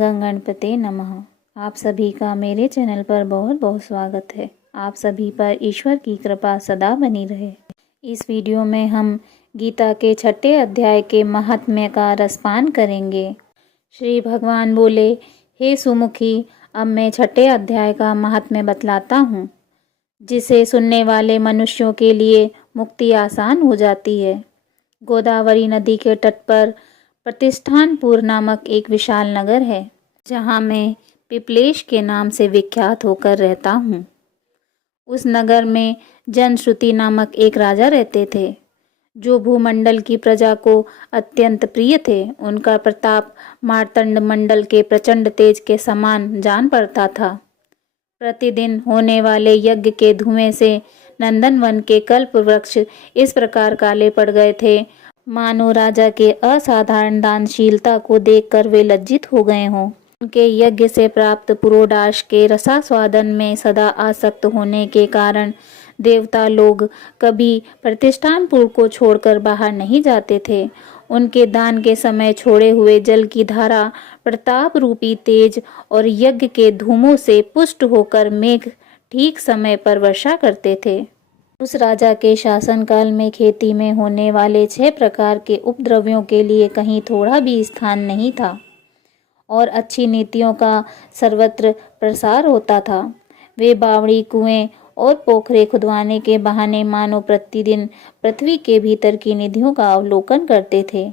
गणपते नमः। आप सभी का मेरे चैनल पर बहुत बहुत स्वागत है। आप सभी पर ईश्वर की कृपा सदा बनी रहे। इस वीडियो में हम गीता के 6ठे अध्याय के महात्म्य का रसपान करेंगे। श्री भगवान बोले, हे सुमुखी, अब मैं 6ठे अध्याय का महात्म्य बतलाता हूँ, जिसे सुनने वाले मनुष्यों के लिए मुक्ति आसान हो जाती है। गोदावरी नदी के तट पर प्रतिष्ठानपुर नामक एक विशाल नगर है, जहाँ मैं पिपलेश के नाम से विख्यात होकर रहता हूँ। उस नगर में जनश्रुति नामक एक राजा रहते थे, जो भूमंडल की प्रजा को अत्यंत प्रिय थे। उनका प्रताप मार्तंड मंडल के प्रचंड तेज के समान जान पड़ता था। प्रतिदिन होने वाले यज्ञ के धुएं से नंदनवन के कल्प वृक्ष इस प्रकार काले पड़ गए थे, मानो राजा के असाधारण दानशीलता को देखकर वे लज्जित हो गए हों। उनके यज्ञ से प्राप्त पुरोडाश के रसास्वादन में सदा आसक्त होने के कारण देवता लोग कभी प्रतिष्ठानपुर को छोड़कर बाहर नहीं जाते थे। उनके दान के समय छोड़े हुए जल की धारा प्रताप रूपी तेज और यज्ञ के धूमों से पुष्ट होकर मेघ ठीक समय पर वर्षा करते थे। उस राजा के शासनकाल में खेती में होने वाले 6 प्रकार के उपद्रव्यों के लिए कहीं थोड़ा भी स्थान नहीं था और अच्छी नीतियों का सर्वत्र प्रसार होता था। वे बावड़ी, कुएं और पोखरे खुदवाने के बहाने मानो प्रतिदिन पृथ्वी के भीतर की निधियों का अवलोकन करते थे।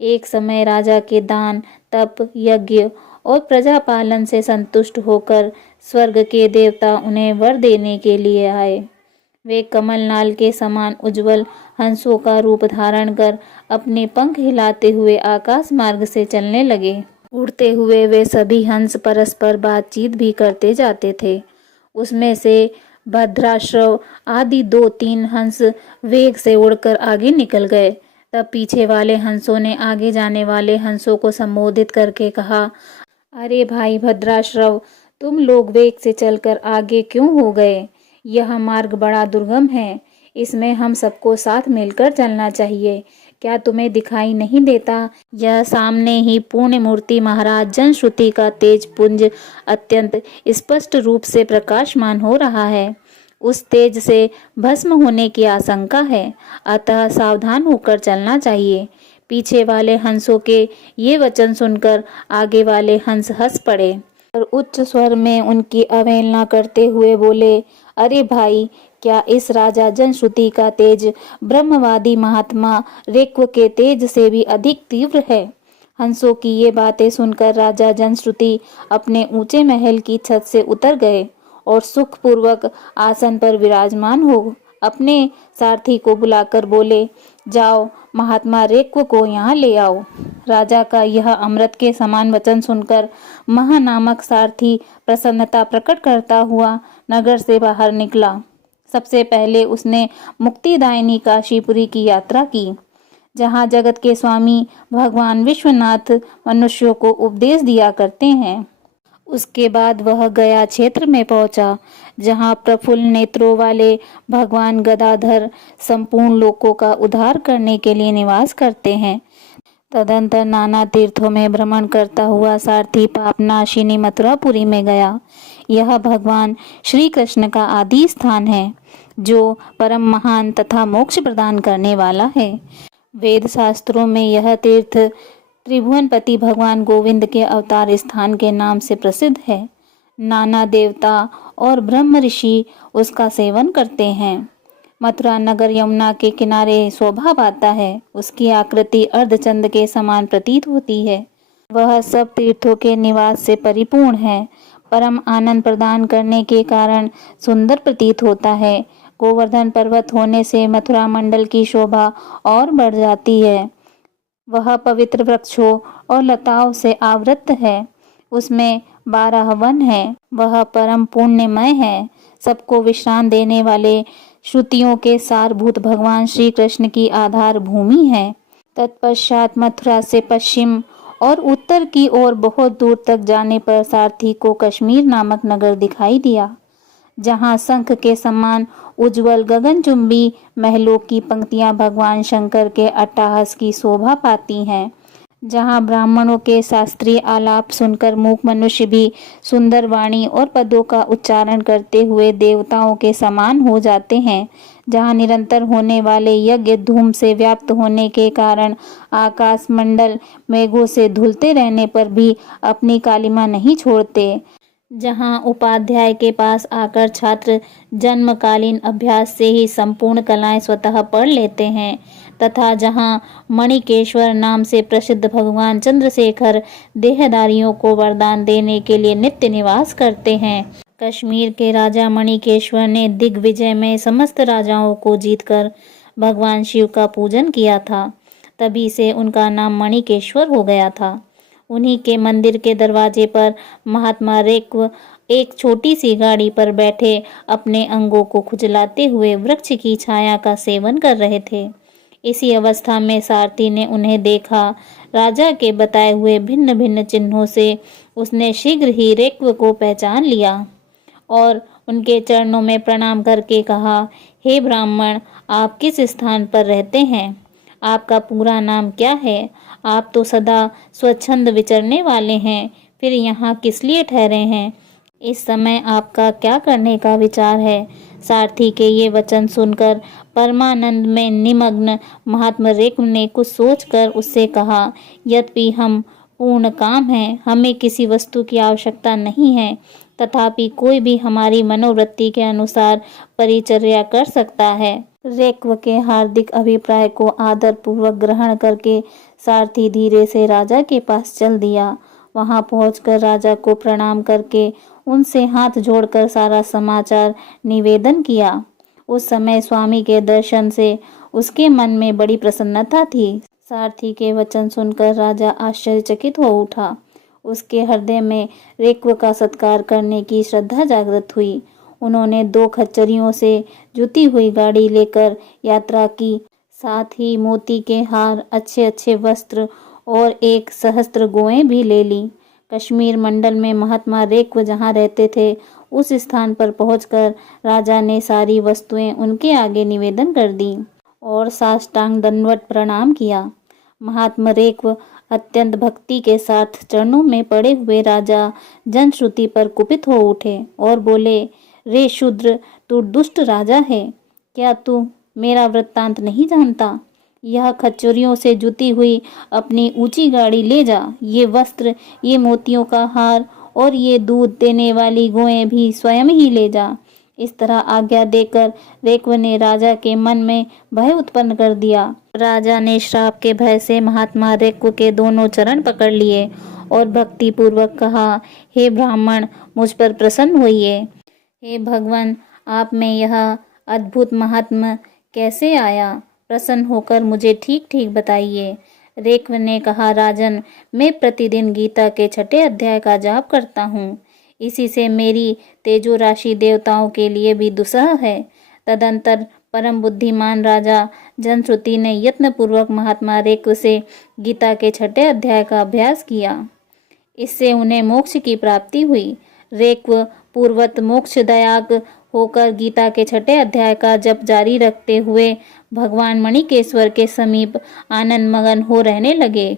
एक समय राजा के दान, तप, यज्ञ और प्रजापालन से संतुष्ट होकर स्वर्ग के देवता उन्हें वर देने के लिए आए। वे कमलनाल के समान उज्जवल हंसों का रूप धारण कर अपने पंख हिलाते हुए आकाश मार्ग से चलने लगे। उड़ते हुए वे सभी हंस परस्पर बातचीत भी करते जाते थे। उसमें से भद्राश्रव आदि 2-3 हंस वेग से उड़कर आगे निकल गए। तब पीछे वाले हंसों ने आगे जाने वाले हंसों को संबोधित करके कहा, अरे भाई भद्राश्रव, तुम लोग वेग से चलकर आगे क्यों हो गए? यह मार्ग बड़ा दुर्गम है, इसमें हम सबको साथ मिलकर चलना चाहिए। क्या तुम्हें दिखाई नहीं देता, यह सामने ही पुण्य मूर्ति महाराज जनश्रुति का तेज पुंज अत्यंत स्पष्ट रूप से प्रकाशमान हो रहा है। उस तेज से भस्म होने की आशंका है, अतः सावधान होकर चलना चाहिए। पीछे वाले हंसों के ये वचन सुनकर आगे वाले हंस हंस पड़े और उच्च स्वर में उनकी अवहेलना करते हुए बोले, अरे भाई, क्या इस राजा जनश्रुति का तेज ब्रह्मवादी महात्मा ऋक्व के तेज से भी अधिक तीव्र है? हंसों की ये बातें सुनकर राजा जनश्रुति अपने ऊंचे महल की छत से उतर गए और सुखपूर्वक आसन पर विराजमान हो अपने सारथी को बुलाकर बोले, जाओ महात्मा ऋक्व को यहाँ ले आओ। राजा का यह अमृत के समान वचन सुनकर महा नामक सारथी प्रसन्नता प्रकट करता हुआ नगर से बाहर निकला। सबसे पहले उसने मुक्तिदायिनी काशीपुरी की यात्रा की, जहाँ जगत के स्वामी भगवान विश्वनाथ मनुष्यों को उपदेश दिया करते हैं। उसके बाद वह गया क्षेत्र में पहुंचा, जहां प्रफुल्ल नेत्रों वाले भगवान गदाधर संपूर्ण लोकों का उद्धार करने के लिए निवास करते हैं। तदंतर नाना तीर्थों में भ्रमण करता हुआ सारथी पापनाशिनी मथुरापुरी में गया। यह भगवान श्री कृष्ण का आदि स्थान है, जो परम महान तथा मोक्ष प्रदान करने वाला है। वेद शास्त्रों में यह तीर्थ त्रिभुवनपति भगवान गोविंद के अवतार स्थान के नाम से प्रसिद्ध है। नाना देवता और ब्रह्म ऋषि उसका सेवन करते हैं। मथुरा नगर यमुना के किनारे शोभा पाता है। उसकी आकृति अर्धचंद्र के समान प्रतीत होती है। वह सब तीर्थों के निवास से परिपूर्ण है। परम आनंद प्रदान करने के कारण सुंदर प्रतीत होता है। गोवर्धन पर्वत होने से मथुरा मंडल की शोभा और बढ़ जाती है। वह पवित्र वृक्षों और लताओं से आवृत है। उसमें 12 वन है। वह परम पुण्यमय है। सबको विश्राम देने वाले श्रुतियों के सारभूत भगवान श्री कृष्ण की आधार भूमि है। तत्पश्चात मथुरा से पश्चिम और उत्तर की ओर बहुत दूर तक जाने पर सारथी को कश्मीर नामक नगर दिखाई दिया, जहाँ शंख के समान उज्जवल गगनचुंबी महलों की पंक्तियां भगवान शंकर के अट्टहास की शोभा पाती हैं। जहाँ ब्राह्मणों के शास्त्रीय आलाप सुनकर मूक मनुष्य भी सुंदर वाणी और पदों का उच्चारण करते हुए देवताओं के समान हो जाते हैं, जहाँ निरंतर होने वाले यज्ञ धूम से व्याप्त होने के कारण आकाश मंडल मेघों से धुलते रहने पर भी अपनी कालिमा नहीं छोड़ते, जहाँ उपाध्याय के पास आकर छात्र जन्मकालीन अभ्यास से ही संपूर्ण कलाएं स्वतः पढ़ लेते हैं, तथा जहाँ मणिकेश्वर नाम से प्रसिद्ध भगवान चंद्रशेखर देहधारियों को वरदान देने के लिए नित्य निवास करते हैं। कश्मीर के राजा मणिकेश्वर ने दिग्विजय में समस्त राजाओं को जीतकर भगवान शिव का पूजन किया था, तभी से उनका नाम मणिकेश्वर हो गया था। उन्हीं के मंदिर के दरवाजे पर महात्मा रेक्व एक छोटी सी गाड़ी पर बैठे अपने अंगों को खुजलाते हुए वृक्ष की छाया का सेवन कर रहे थे। इसी अवस्था में सारथी ने उन्हें देखा। राजा के बताए हुए भिन्न भिन्न चिन्हों से उसने शीघ्र ही रेक्व को पहचान लिया और उनके चरणों में प्रणाम करके कहा, हे ब्राह्मण, आप किस स्थान पर रहते हैं? आपका पूरा नाम क्या है? आप तो सदा स्वच्छंद विचरने वाले हैं, फिर यहाँ किस लिए ठहरे हैं? इस समय आपका क्या करने का विचार है? सारथी के ये वचन सुनकर परमानंद में निमग्न महात्मा रेक्व ने कुछ सोचकर उससे कहा, यद्यपि हम पूर्ण काम हैं, हमें किसी वस्तु की आवश्यकता नहीं है, तथापि कोई भी हमारी मनोवृत्ति के अनुसार परिचर्या कर सकता है। रेक्व के हार्दिक अभिप्राय को आदर पूर्वक ग्रहण करके सारथी धीरे से राजा के पास चल दिया। वहां पहुंचकर राजा को प्रणाम करके उनसे हाथ जोड़कर सारा समाचार निवेदन किया। उस समय स्वामी के दर्शन से उसके मन में बड़ी प्रसन्नता थी। सारथी के वचन सुनकर राजा आश्चर्यचकित हो उठा। उसके हृदय में रेक्व का सत्कार करने की श्रद्धा जागृत हुई। उन्होंने 2 खच्चरियों से जुती हुई गाड़ी लेकर यात्रा की, साथ ही मोती के हार, अच्छे अच्छे वस्त्र और 1 सहस्त्र गौएं भी ले ली। कश्मीर मंडल में महात्मा रेक्व जहाँ रहते थे, उस स्थान पर पहुंचकर राजा ने सारी वस्तुएं उनके आगे निवेदन कर दी और साष्टांग दंडवत प्रणाम किया। महात्मा रेक्व अत्यंत भक्ति के साथ चरणों में पड़े हुए राजा जनश्रुति पर कुपित हो उठे और बोले, रे शूद्र, तू दुष्ट राजा है, क्या तू मेरा वृत्तांत नहीं जानता? यह खच्चरियों से जुती हुई अपनी ऊंची गाड़ी ले जा। ये वस्त्र, ये मोतियों का हार और ये दूध देने वाली गौएं भी स्वयं ही ले जा। इस तरह आज्ञा देकर रेक्व ने राजा के मन में भय उत्पन्न कर दिया। राजा ने श्राप के भय से महात्मा रेक्व के दोनों चरण पकड़ लिए और भक्ति पूर्वक कहा, हे ब्राह्मण, मुझ पर प्रसन्न होइए। हे भगवान, आप में यह अद्भुत महात्मा कैसे आया? प्रसन्न होकर मुझे ठीक ठीक बताइए। रेक्व ने कहा, राजन, मैं प्रतिदिन गीता के 6ठे अध्याय का जाप करता हूँ। इसी से मेरी तेजो राशि देवताओं के लिए भी दुस्सह है। तदंतर परम बुद्धिमान राजा जनश्रुति ने यत्न पूर्वक महात्मा रेक्व से गीता के 6ठे अध्याय का अभ्यास किया। इससे उन्हें मोक्ष की प्राप्ति हुई। रेक्व पूर्वत मोक्षदायक होकर गीता के 6ठे अध्याय का जप जारी रखते हुए भगवान मणिकेश्वर के समीप आनंद मगन हो रहने लगे।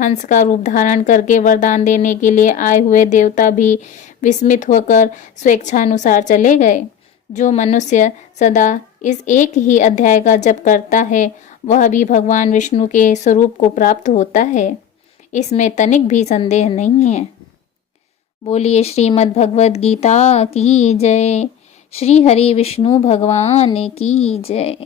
हंस का रूप धारण करके वरदान देने के लिए आए हुए देवता भी विस्मित होकर स्वेच्छानुसार चले गए। जो मनुष्य सदा इस एक ही अध्याय का जप करता है, वह भी भगवान विष्णु के स्वरूप को प्राप्त होता है, इसमें तनिक भी संदेह नहीं है। बोलिए श्रीमद् भगवद गीता की जय। श्री हरि विष्णु भगवान की जय।